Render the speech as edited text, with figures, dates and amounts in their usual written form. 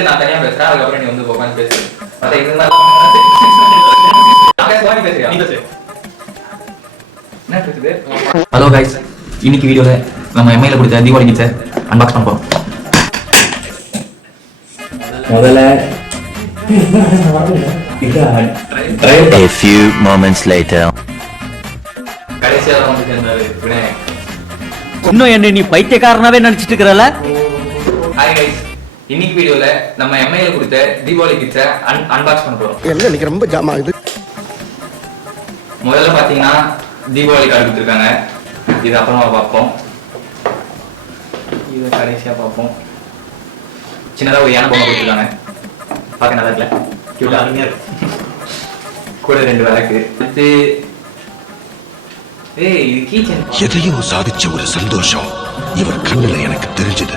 நான் தனியா பேசுறேன், அதுக்கப்புறம் நீ வந்து உட்காந்து பேசு. மத்த இருந்தாலும் பேசுறியா? நீ பேசு. என்ன பேசுது? ஹலோ கைஸ், இன்னைக்கு வீடியோல நம்ம எம்ஐல கொடுத்த தீபாவளி கிட்ஸை அன்பாக்ஸ் பண்ண போறோம். முதல்ல A few moments later. கடைசியா வந்து சேர்ந்தாரு விநாயக். இன்னும் என்ன நீ பைத்தியக்காரனாவே நினைச்சிட்டு இருக்கறல? ஹாய் கைஸ், இன்னைக்கு வீடியோல நம்ம எம்ஐல கொடுத்த தீபாவளி கிட்ஸை அன்பாக்ஸ் பண்ண போறோம். என்ன இன்னைக்கு ரொம்ப ஜாம் ஆகுது. முதல்ல பாத்தீங்கன்னா தீபாவளி கார்டு கொடுத்துருக்காங்க. இது அப்புறமா பார்ப்போம். இது கடைசியா பார்ப்போம். சின்னதா ஒரு யானை பொம்மை கொடுத்துருக்காங்க. பார்க்க நல்லா இருக்குல்ல? கியூட்டா அருமையா இருக்கு. கூட 2 விளக்கு. அடுத்து இது கீச்சன். எதையும் சாதிச்ச ஒரு சந்தோஷம் இவர் கண்ணுல எனக்கு தெரிஞ்சது.